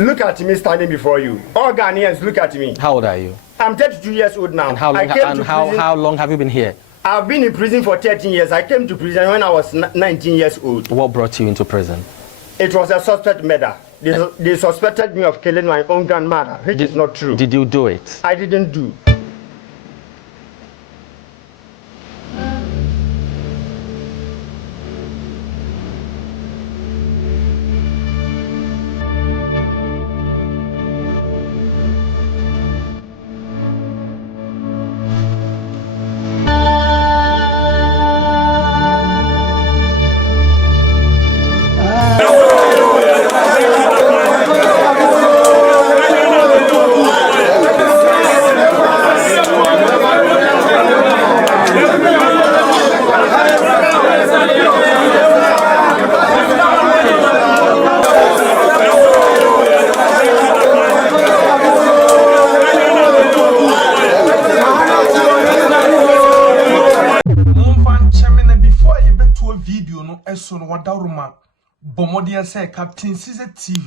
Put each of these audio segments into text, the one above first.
Look at me standing before you. All Ghanaians, look at me. How old are you? I'm 32 years old now. And how long have you been here? I've been in prison for 13 years. I came to prison when I was 19 years old. What brought you into prison? It was a suspect murder. They suspected me of killing my own grandmother, which is not true. Did you do it? I didn't do. So no wadaruma bomodiya say Captain Caesar TV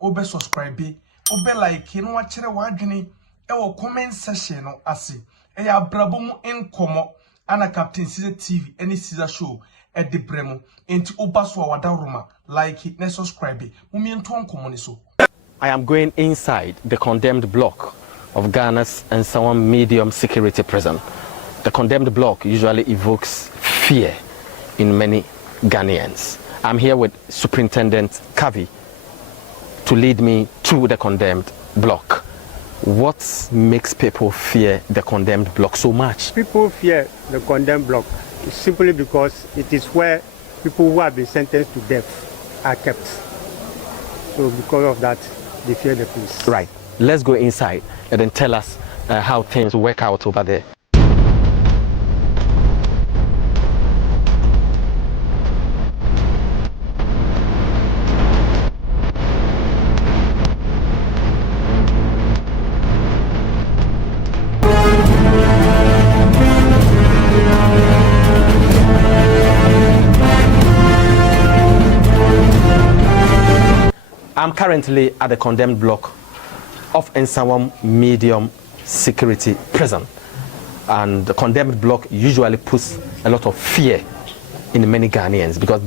obe subscribe obe like no wa kire wadwene e wo comment section no ase e ya brabo mu enkomo ana Captain Caesar TV any Caesar show e de bremo enti oba so wadaruma like na subscribe mumi ento enkomo ni so. I am going inside the condemned block of Ghana's and some medium security prison. The condemned block usually evokes fear in many Ghanaians. I'm here with Superintendent Kavi to lead me to the condemned block. What makes people fear the condemned block so much? People fear the condemned block simply because it is where people who have been sentenced to death are kept. So because of that, they fear the place. Right. Let's go inside and then tell us how things work out over there. I'm currently at the condemned block of Nsawam Medium Security Prison. And the condemned block usually puts a lot of fear in many Ghanaians because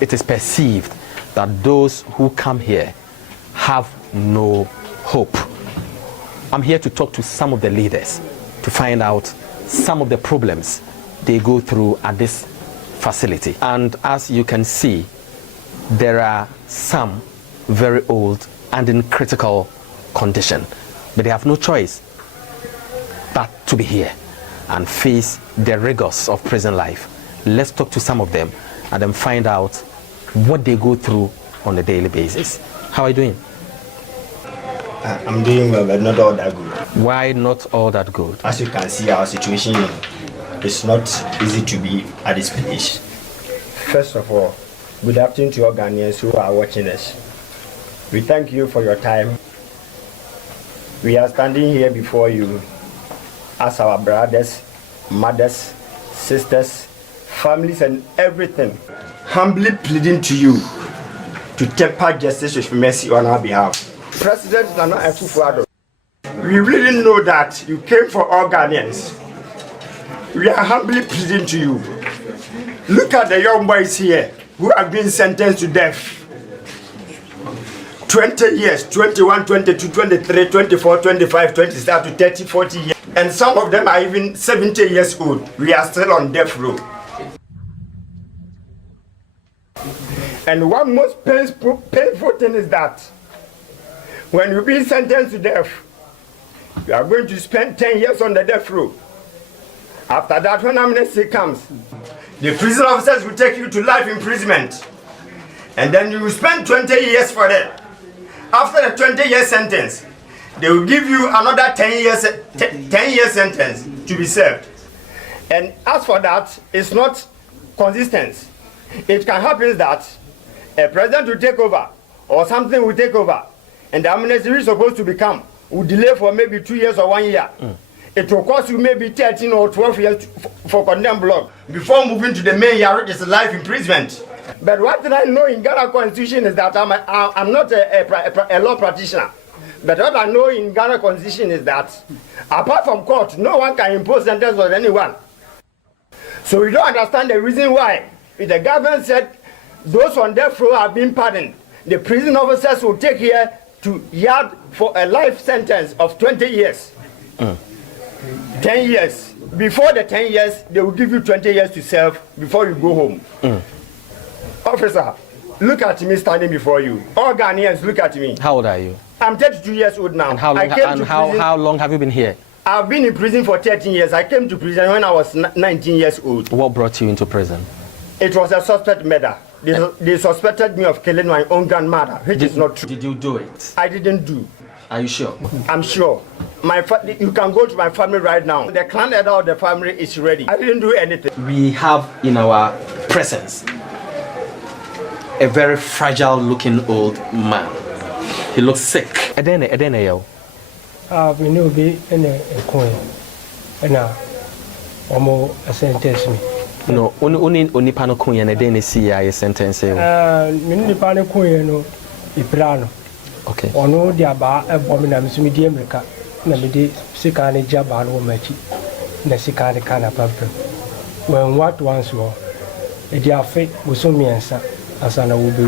it is perceived that those who come here have no hope. I'm here to talk to some of the leaders to find out some of the problems they go through at this facility. And as you can see, there are some very old and in critical condition, but they have no choice but to be here and face the rigors of prison life. Let's talk to some of them and then find out what they go through on a daily basis. How are you doing? I'm doing well, but not all that good. Why not all that good? As you can see, our situation is not easy to be at this place. First of all, good afternoon to all Ghanaians who are watching us. We thank you for your time. We are standing here before you as our brothers, mothers, sisters, families, and everything, humbly pleading to you to temper justice with mercy on our behalf. President Nana Akufo-Addo, we really know that you came for all Ghanaians. We are humbly pleading to you. Look at the young boys here who have been sentenced to death. 20 years, 21, 22, 23, 24, 25, 26, up to 30, 40 years. And some of them are even 70 years old. We are still on death row. And one most painful thing is that when you be sentenced to death, you are going to spend 10 years on the death row. After that, when amnesty comes, the prison officers will take you to life imprisonment. And then you will spend 20 years for that. After the 20-year sentence, they will give you another 10-year sentence to be served. And as for that, it's not consistent. It can happen that a president will take over or something will take over, and the amnesty is supposed to become will delay for maybe 2 years or 1 year. It will cost you maybe 13 or 12 years for condemned block before moving to the main yard, which is life imprisonment. But what did I know in Ghana Constitution is that I'm not a law practitioner. But what I know in Ghana Constitution is that apart from court, no one can impose sentence on anyone. So we don't understand the reason why. If the government said those on death row have been pardoned, the prison officers will take here to yard for a life sentence of 20 years. 10 years. Before the 10 years, they will give you 20 years to serve before you go home. Officer, look at me standing before you. All Ghanaians, look at me. How old are you? I'm 32 years old now. And how long have you been here? I've been in prison for 13 years. I came to prison when I was 19 years old. What brought you into prison? It was a suspect murder. They suspected me of killing my own grandmother, which is not true. Did you do it? I didn't do. Are you sure? I'm sure. You can go to my family right now. The clan head of the family is ready. I didn't do anything. We have in our presence a very fragile looking old man. He looks sick. Edene yo. We know be in a coin. And almost a sentence me. No, only pano kunya na dene si ya sentence yo. Mini pano kunya no iprano. Okay. Ono dia ba ebomi na misumi di America na me di sika ne jaba no machi na sika ne kana problem. When what once wo e dia fe busumi ensa asana wo be.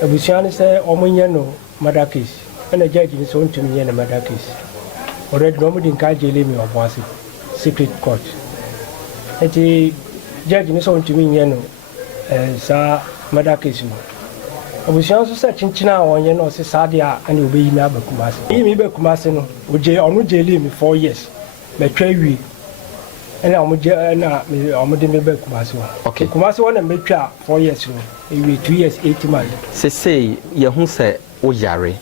Ebusiane se omonye no murder case. And the judge is on to me in a murder case. Already nobody in Kajili me or Bossy, secret court. And the judge is on to me, sir, murder case. I was also searching China on Yen or Sadia and you be never Kumasi. Me be Kumasino, would J on jail me 4 years. Betray we. And I'm with me Kumasi. Okay, Kumasi one and make 4 years. It will 2 years, 80 months. Say, Yahoo say, O Yari.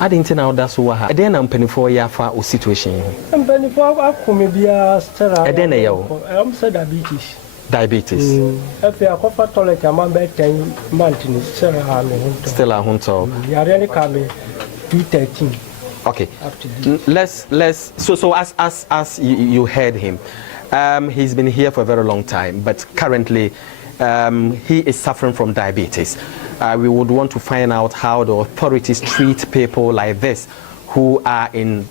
I didn't know that's what I then I'm penny for ya for situation. I'm penny for Kumibia Stella. I'm said diabetes. Diabetes. If you are copper toilet, I'm about 10 months in Stella Hunter. You are really coming 213. Okay. Let's so as you heard him, he's been here for a very long time, but currently he is suffering from diabetes. We would want to find out how the authorities treat people like this who are in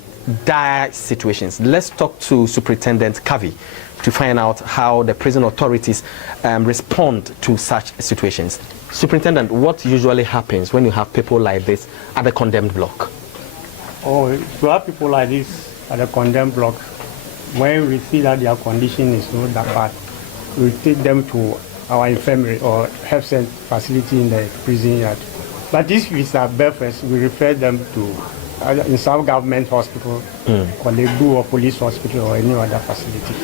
dire situations. Let's talk to Superintendent Kavi to find out how the prison authorities respond to such situations. Superintendent, what usually happens when you have people like this at the condemned block? Oh, to have people like this at the condemned block, when we see that their condition is not that bad, we take them to our infirmary or health center facility in the prison yard. But if it's at Belfast, we refer them to in some government hospital, Kolegu or police hospital or any other facility.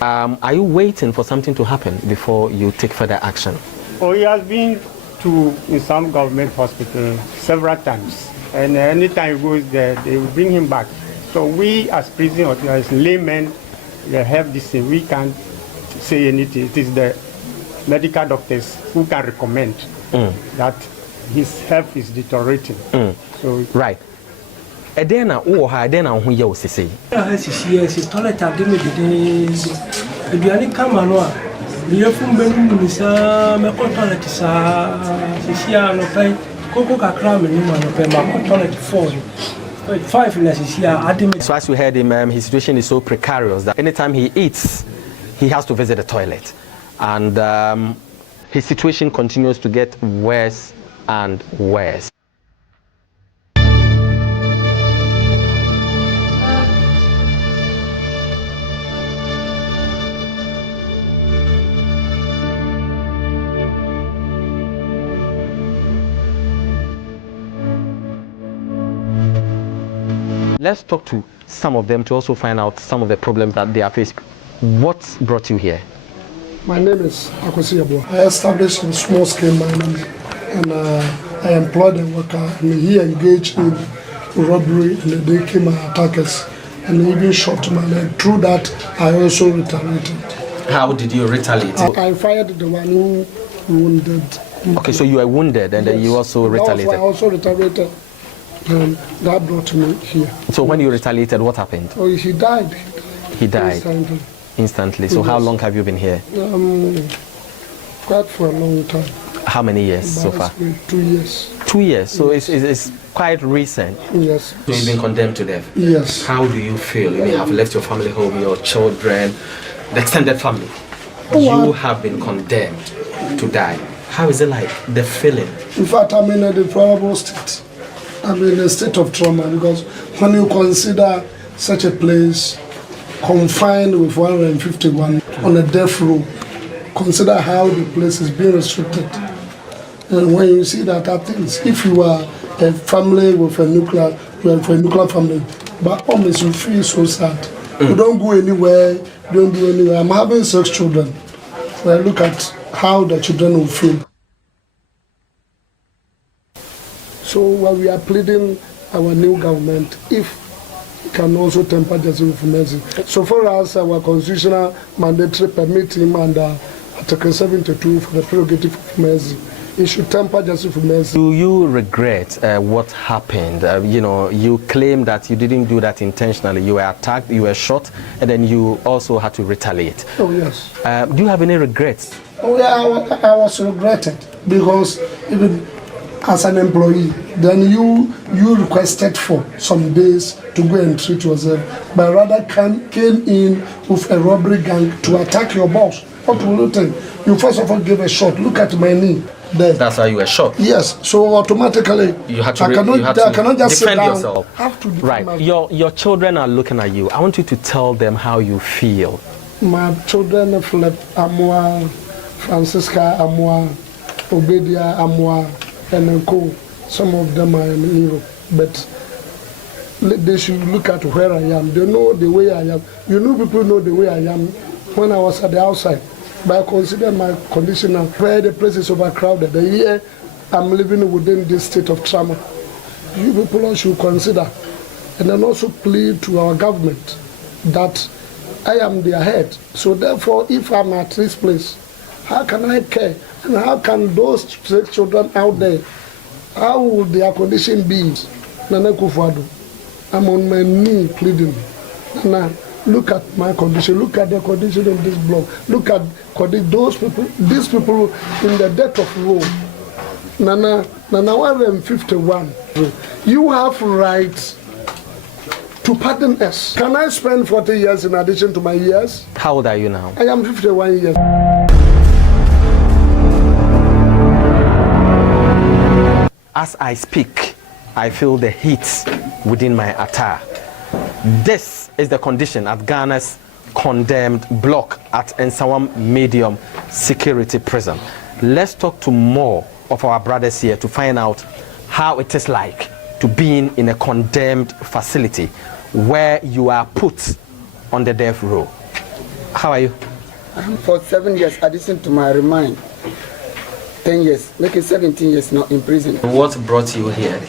Are you waiting for something to happen before you take further action? Oh, he has been in some government hospital several times. And anytime he goes there, they will bring him back. So we as prison authorities, as laymen, they have this thing. We can't say anything. It is the medical doctors who can recommend that his health is deteriorating. So right. Edena who you say. Yes, toilet the come you from Benisa, my toilet is no pay, Coco Cram and pay my toilet 5 less here. So as you heard him, his situation is so precarious that anytime he eats, he has to visit the toilet. And his situation continues to get worse and worse. Let's talk to some of them to also find out some of the problems that they are facing. What brought you here? My name is Akwesi Yabo. I established a small-scale mining and I employed a worker and he engaged in robbery and they came and attacked us and even shot my leg. Through that, I also retaliated. How did you retaliate? I fired the one who wounded. Okay, so you were wounded and then you also retaliated? I also retaliated and that brought me here. So when you retaliated, what happened? Oh, he died. He died? Instantly. So how long have you been here? Quite for a long time. How many years so far? 2 years. 2 years, so it's quite recent. Yes. So you've been condemned to death? Yes. How do you feel? You have left your family home, your children, the extended family. You have been condemned to die. How is it like, the feeling? In fact, I'm in a deplorable state. I'm in a state of trauma because when you consider such a place confined with 151 on a death row, consider how the place is being restricted. And when you see that things, if you are a family with a nuclear family, but almost you feel so sad. You don't go anywhere, you don't do anywhere. I'm having 6 children. When I look at how the children will feel. So when we are pleading our new government, if we can also temper justice with mercy. So far as our constitutional mandatory permit him under Article 72 for the prerogative of mercy, it should temper justice with mercy. Do you regret what happened? You claim that you didn't do that intentionally. You were attacked, you were shot, and then you also had to retaliate. Oh, yes. Do you have any regrets? Oh, yeah, I was regretted because even as an employee, then you requested for some days to go and treat yourself, but rather came in with a robbery gang to attack your boss. What will you think? You first of all give a shot. Look at my knee there. That's why you were shot? Yes. So automatically, you had to, I cannot just defend sit down. yourself. I have to defend right. myself. Your children are looking at you. I want you to tell them how you feel. My children, Philip Amwa, Francisca Amwa, Obedia Amwa, and Co. Some of them are in Europe, but they should look at where I am. They know the way I am. People know the way I am when I was at the outside. But I consider my condition now, where the place is overcrowded. The year I'm living within this state of trauma. You people should consider, and then also plead to our government that I am their head. So therefore, if I'm at this place, how can I care? And how can those 6 children out there, how would their condition be? Nana Kufado, I'm on my knee pleading. Nana, look at my condition. Look at the condition of this block. Look at those people, these people in the death of row. Nana 151. You have rights to pardon us. Can I spend 40 years in addition to my years? How old are you now? I am 51 years. As I speak, I feel the heat within my attire. This is the condition at Ghana's condemned block at Nsawam Medium Security Prison. Let's talk to more of our brothers here to find out how it is like to be in a condemned facility where you are put on the death row. How are you? For 7 years, addition to my remand, 10 years, making 17 years now in prison. What brought you here?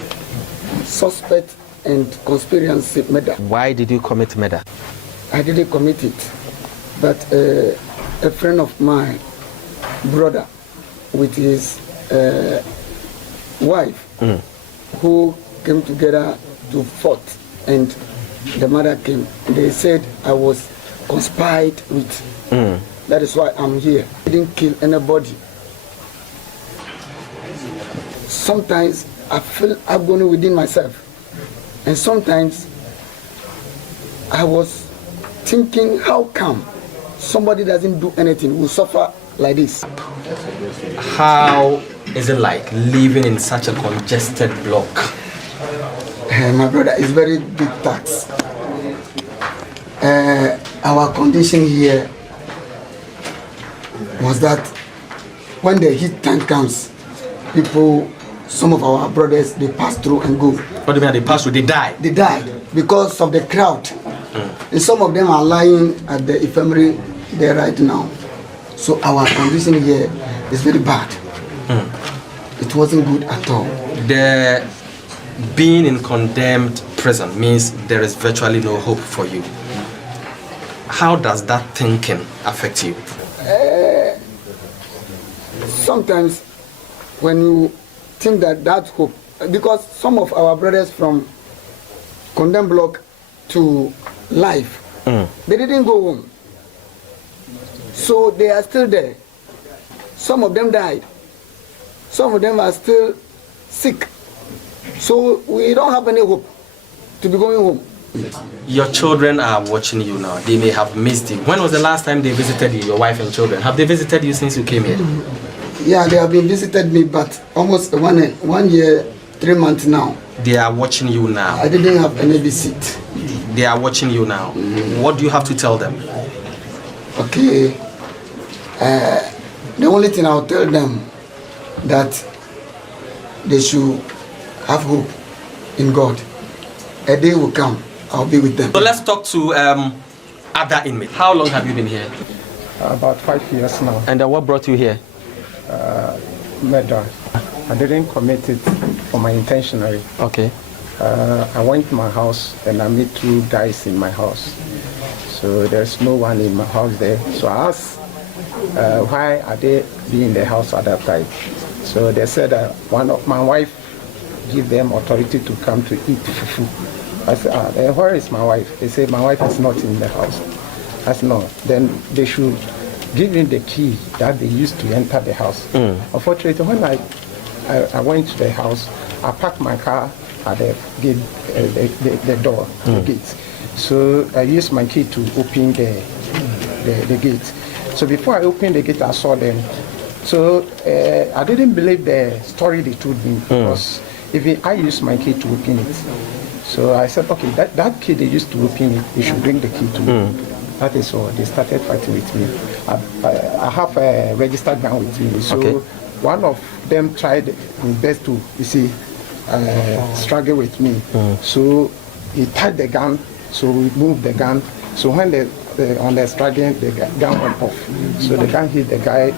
Suspect and conspiracy murder. Why did you commit murder? I didn't commit it, but a friend of mine, brother, with his wife, who came together to fight, and the mother came. They said I was conspired with. That is why I'm here. I didn't kill anybody. Sometimes I feel agony within myself, and sometimes I was thinking, how come somebody doesn't do anything will suffer like this? How is it like living in such a congested block? My brother, it's very big tax. Our condition here was that when the heat time comes, people, some of our brothers, they pass through and go. What do you mean they pass through? They die? They die because of the crowd. And some of them are lying at the infirmary there right now. So our condition here is very bad. It wasn't good at all. The being in condemned prison means there is virtually no hope for you. How does that thinking affect you? Sometimes when you think that hope, because some of our brothers from condemned block to life, they didn't go home. So they are still there. Some of them died. Some of them are still sick. So we don't have any hope to be going home. Your children are watching you now. They may have missed you. When was the last time they visited you, your wife and children? Have they visited you since you came here? Yeah, they have been visited me, but almost 1 year, 3 months now. They are watching you now. I didn't have any visit. They are watching you now. What do you have to tell them? Okay. The only thing I'll tell them that they should have hope in God. A day will come, I'll be with them. So let's talk to other inmates. How long have you been here? About 5 years now. And what brought you here? Murder. I didn't commit it for my intentionally. Okay. I went to my house and I met 2 guys in my house. So there's no one in my house there. So I asked why are they be in the house at that time. So they said one of my wife give them authority to come to eat fufu. I said, where is my wife? They said, my wife is not in the house. I said, no, then they should give me the key that they used to enter the house. Unfortunately, when I went to the house, I parked my car at the gate, the door, the gate. So I used my key to open the gate. So before I opened the gate, I saw them. So I didn't believe the story they told me because I used my key to open it. So I said, okay, that key they used to open it, they should bring the key to me. That is all. They started fighting with me. I have a registered gun with me. So one of them tried his best to, struggle with me. So he tied the gun, so we moved the gun. So when on the struggling, the gun went off. So the gun hit the guy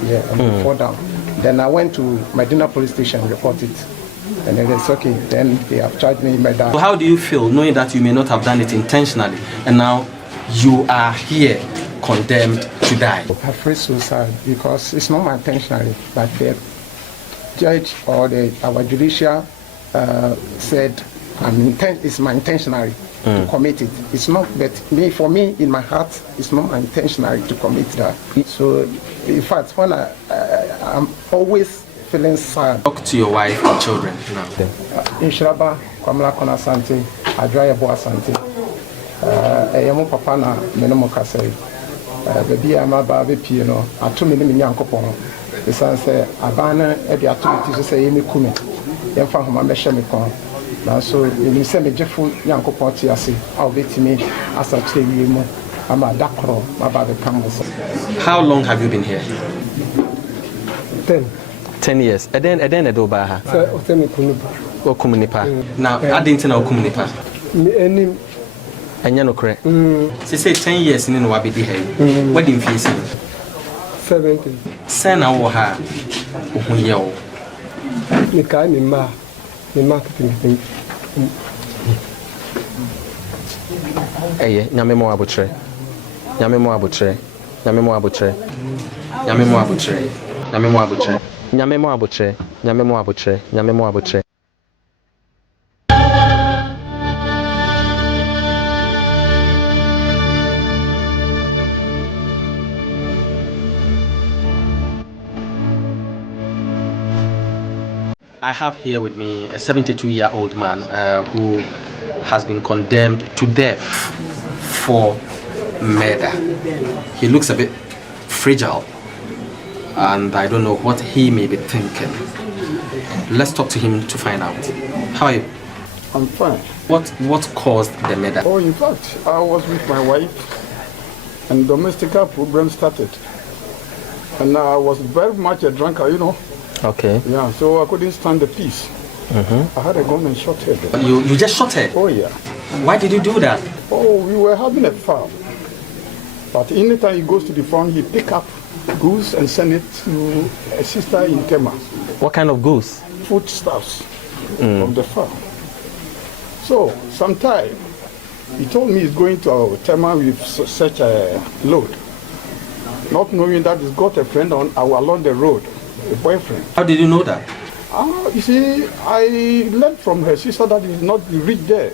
here and he fall down. Then I went to Medina police station and reported it. And then it's okay. Then they have charged me murder. So how do you feel knowing that you may not have done it intentionally and now you are here condemned to die? I feel so sad because it's not my intentionally, but the judge or our judicial said it's my intentionally to commit it. It's not, but for me in my heart, it's not my intentionally to commit that. So in fact, when I'm always feeling sad. Talk to your wife and children now. In Shraba, Kwamla Kona Sante, Adraya Boa Sante. Yamo papa na menomo kasei. Baby ama ba be pie no. Atu me ni Nyankopon. Esan se abana e de atu ti so se yemi kume. Yemfa homa me hye me kon. Na so ni se me jefu Nyankopon ti ase. A obetimi asa kire wi mu. Ama dakro ma ba be kam so. How long have you been here? 10 years. And then do ba ha. So Nipa. Now I didn't know Nipa. Any Anya no kre. Say 10 years in no abedi here. What did you say? 70. Sen na wo ha. Ohun ye wo. Ni ka ni ma kitin. Eye, nyame mo abutre. Nyame mo abutre. Nyame mo abutre. Nyame mo abutre. Nyame mo abutre. Nyame mo abutre. Nyame mo abutre. Nyame mo abutre. I have here with me a 72-year-old man who has been condemned to death for murder. He looks a bit fragile and I don't know what he may be thinking. Let's talk to him to find out. How are you? I'm fine. What caused the murder? Oh, in fact, I was with my wife and domestic problem started. And I was very much a drunkard, you know. Okay. Yeah, so I couldn't stand the peace. I had a gun and shot her. You just shot her? Oh, yeah. Why did you do that? Oh, we were having a farm. But anytime he goes to the farm, he pick up goose and send it to a sister in Tema. What kind of goose? Foodstuffs from the farm. So, sometime, he told me he's going to Tema with such a load. Not knowing that he's got a friend along the road, a boyfriend. How did you know that? You see, I learned from her sister that he's not reached there.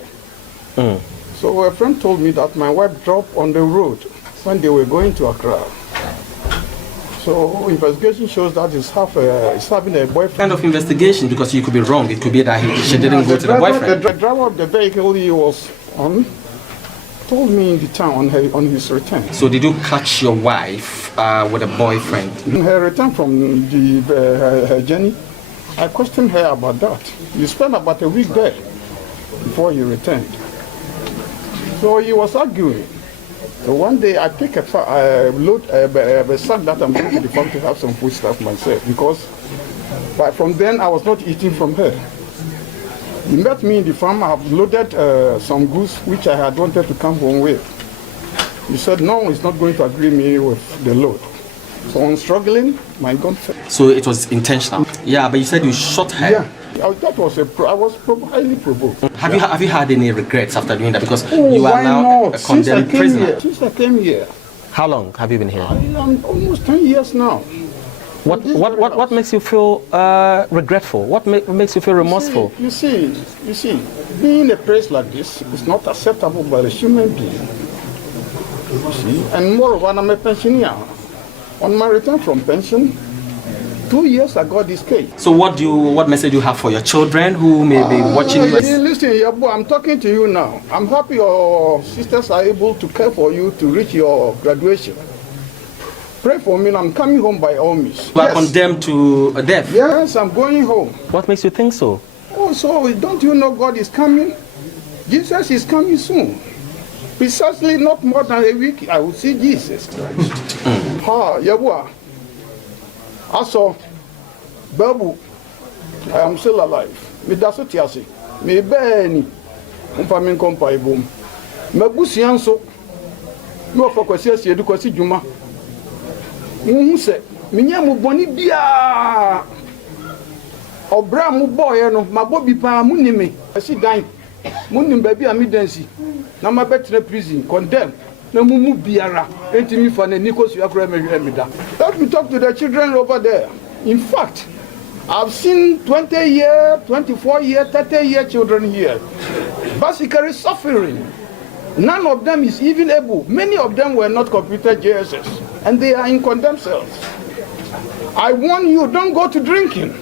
So a friend told me that my wife dropped on the road when they were going to Accra. So investigation shows that he's having a boyfriend. Kind of investigation, because you could be wrong. It could be that she didn't go to the boyfriend. The driver of the vehicle he was on told me in the town on his return. So did you catch your wife with a boyfriend? In her return from her journey, I questioned her about that. You spent about a week there before you returned. So he was arguing. So one day I pick a sack that I'm going to the farm to have some food stuff myself, because from then I was not eating from her. He met me in the farm. I have loaded some goods which I had wanted to come home with. He said, no, he's not going to agree me with the load. So I'm struggling, my gun fell. So it was intentional? Yeah, but you said you shot her. Yeah, that was I was highly provoked. Have you had any regrets after doing that? Because Oh, you are why now not? a condemned prisoner. Since I came here. How long have you been here? I'm almost 10 years now. What makes you feel regretful? What makes you feel remorseful? You see, being a place like this is not acceptable by a human being. You see, and moreover, I'm a pensioner. On my return from pension, 2 years I got this case. So what message do you have for your children who may be watching you? Listen, Yabo, I'm talking to you now. I'm happy your sisters are able to care for you to reach your graduation. Pray for me, I'm coming home by all means. You are condemned to death? Yes, I'm going home. What makes you think so? Oh, so don't you know God is coming? Jesus is coming soon. Precisely not more than a week, I will see Jesus Christ. Yabua. Also, Babu, I am still alive. Me daso tiasi. Me beni. Umfamin kompa ibum. Me busianso. Me ofokwesi esi edu kwesi juma. Se minya mu boni bia obra mu boye no mabobi pa mu nimi asi dan mu nim ba bia mi dansi na ma betre prison condemn na mu biara entimi fa na nikosu akura me da. Let me talk to the children over there. In fact, I've seen 20-year, 24-year, 30-year children here basically suffering. None of them is even able. Many of them were not completed JSS, and they are in condemned cells. I warn you, don't go to drinking,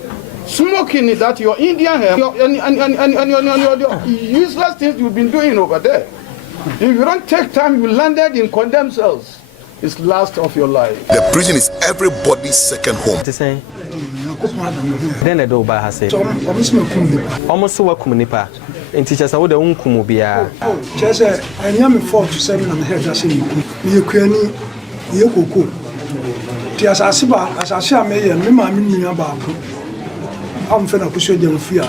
smoking is that your Indian hair, and your useless things you've been doing over there. If you don't take time, you landed in condemned cells. It's the last of your life. The prison is everybody's second home. Then the door by her say, almost welcome nipa. In teachers, I would unkumu bia. Just I am a 4 to 7 and head as you can Yoko. Tias Asiba, as I shall may and Mimma about. I'm finna push you fear.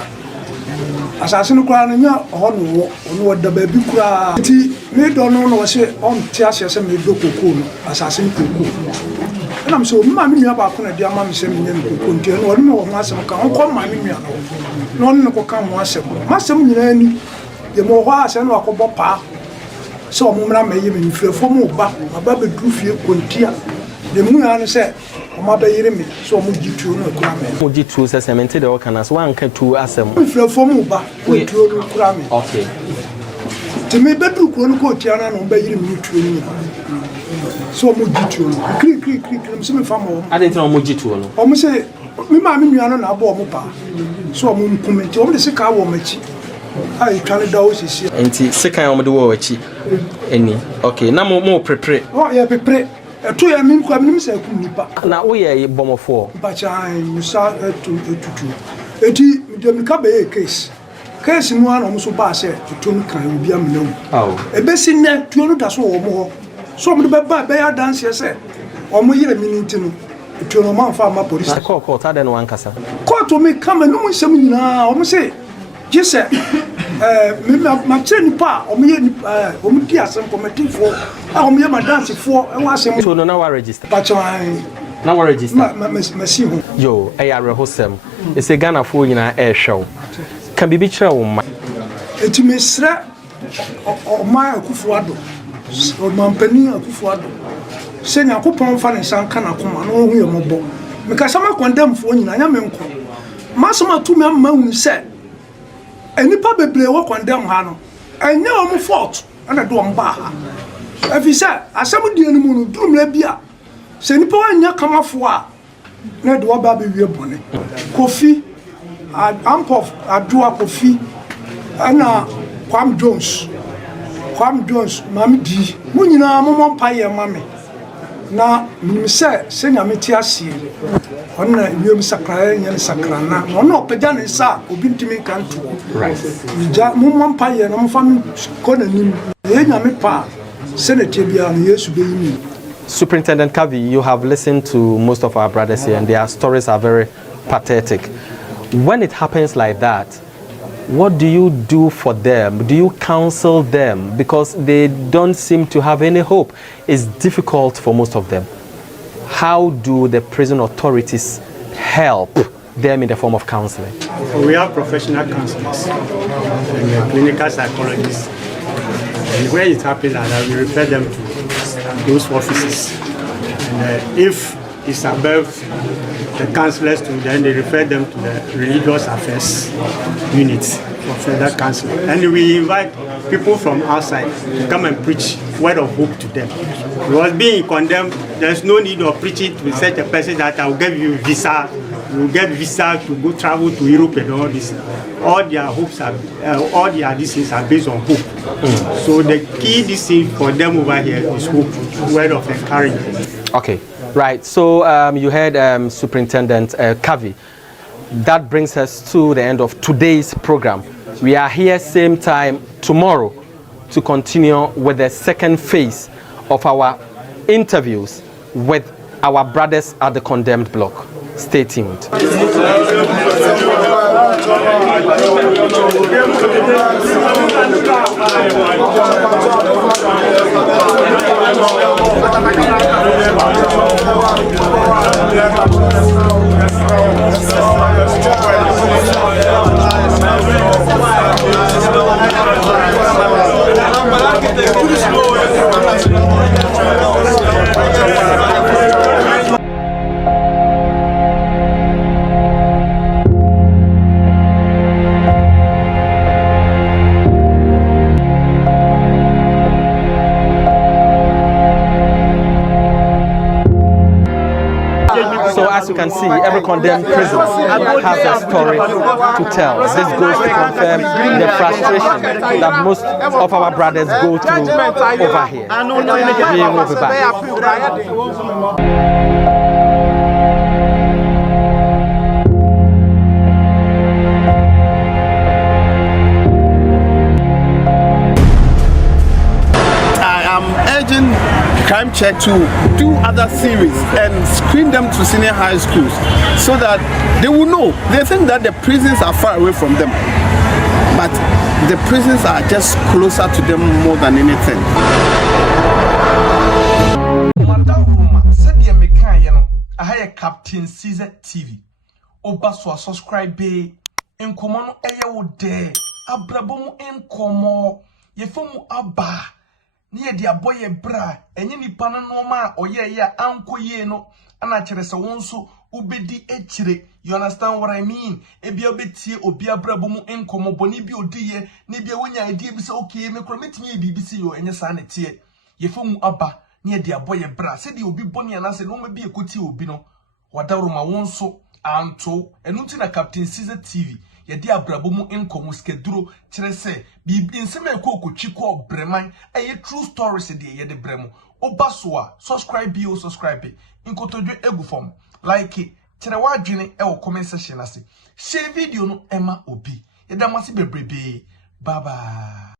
As I seen crying on what the baby cry. Me don't know say on Tias and me do cocoon, as I seen cocoon. And I'm so mammy about a dear mammy sending them to continue or no master come mammy. None will come once. Master Milani, the more was and walk about pa. So Mumma may even feel for more back, my baby drew few quintia. The moon said, my baby, so Mujitu no cramming. Mujitu says, I maintain the orcanas, one can two as a feel for more back, we drew cramming. Okay. To me, bedroom couldn't go Tiana and obey you. So Mujitu, creak, some farm. I didn't know Mujitu. Almost say, me mammy, you are not a bomb. So I'm coming to the sick hour, I can't dose is here. And second on the war, any. Okay, no more prepare. Oh, yeah, prepare. A 2 year mean, come say, now we are a bomb of 4. But I saw to 2. The Mikabe case. Case in one almost so bad said to Tony can be a million. Oh, a best in there, 200 or more. Some of the bear dance, yes, sir. Or more year meaning to no man farmer police. I call court, I don't want Cassa. Court to me come and no one now, almost say. Just say, my train pa, or me, some committee for, I'll me my dance for, and was him to no register. But I now register. My Yo, I are a hosem. It's a Ghana for in our air show. Can be betrayal. It may sra or my Kufuado, or Mampani Kufuado. Send a coupon fan and San Canacoma, no way mobile. Because I'm condemned for you, I am uncle. Massima 2 men said. And the public play work on them, Hano. I know I'm fault, and I do bar. If he said, as some of the animal do Lebia, se nipa anya kamafo a na de wa ba be wie bone Kofi Ampof Adua Kofi ana Kwam Jones mami di mu nyina momon paye mami na mse se nya meti asie onna wiem sakra nya sakra na onna opagya ne sa obi ntimi kanto ja momon paye na mo fam ko na nim e nya me pa senate bia na Yesu be yimi. Superintendent Kavi, you have listened to most of our brothers here and their stories are very pathetic. When it happens like that, what do you do for them? Do you counsel them? Because they don't seem to have any hope. It's difficult for most of them. How do the prison authorities help them in the form of counseling? We have professional counselors and clinical psychologists. And when it happens like that, we refer them to those offices. And if it's above the counselors, then they refer them to the religious affairs units for further counseling. And we invite people from outside to come and preach word of hope to them. Because being condemned, there's no need of preaching to such a person that I'll give you visa, you get visa to go travel to Europe and all this. All their hopes are, all their decisions are based on hope. So the key decision for them over here is hope, word of encouragement. Okay, right. So you heard Superintendent Kavi. That brings us to the end of today's program. We are here same time tomorrow to continue with the second phase of our interviews with our brothers at the condemned block. Stay tuned. So as you can see, every condemned prison has a story to tell. This goes to confirm the frustration that most of our brothers go through over here. We will be back. Crime Check to do other series and screen them to senior high schools so that they will know. They think that the prisons are far away from them, but the prisons are just closer to them more than anything. Captain Caesar TV. Oba so subscribe be enkomo no eye wo de abrabomu enkomo yefomu aba ne de aboye bra enye nipa no no ma oye ya ankoye no ana kire se wonso ubedi echire. You understand what I mean? Ebi obetie obi abrabomu enkomo boni bi odiye ne bi wonya ide bi se okay me kro metimi bibisi yo enye sa ne tie yefomu aba ne de aboye bra se de obi boni anase no ma bi ekoti obi no wadaruma wonso anto enunti na Captain Caesar TV yedi abrabomu enkomo skeduro kire se bibi nsema ekokotwi ko breman eye true stories de yede bremo obasoa subscribe inkotodwe egu form like kire wadwene e wo comment section ase share video no ema obi yeda mase bebrebe bye bye.